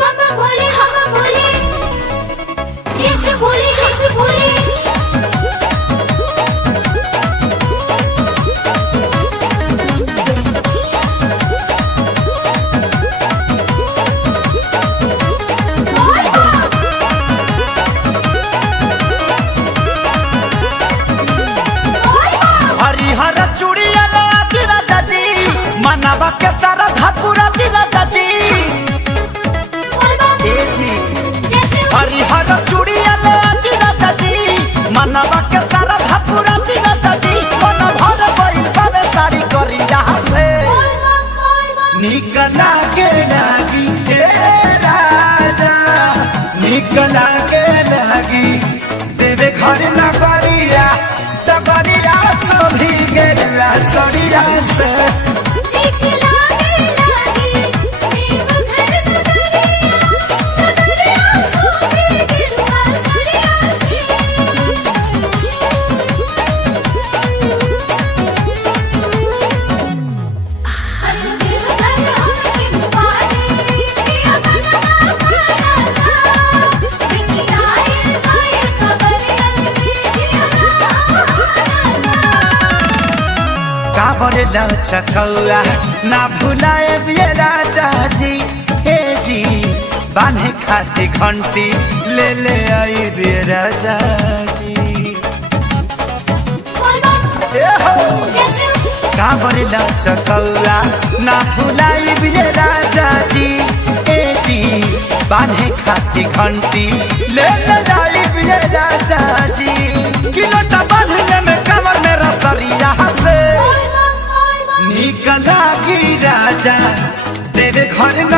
बाबा भोले हम भोले, जैसे भोले जैसे भोले। हरिहर चूड़िया लाती राजा जी, मनावा के सारा धापुरा दी राजा जी। ए जी हरिहर चूड़िया लाती राजा जी, मनावा के सारा धापुरा दी राजा जी। मन भर गइल बावे साड़ी करिया से, निक लागे लागी हे राजा, निक लागे लागी देवे घर न करिया तबरिया सभी गेला सड़िया से। कावरे लचकौआ ना भुलाए बिये राजा जी। हे जी बांधे खाती घंटी ले ले आई बिये राजा जी। कावरे लचकौआ ना भुलाए बिये राजा जी। हे जी बांधे खाती घंटी ले ले आई बिये राजा जी। किलोटा बांधने में कमर में रसरिया से, निक लागी राजा देवे घर न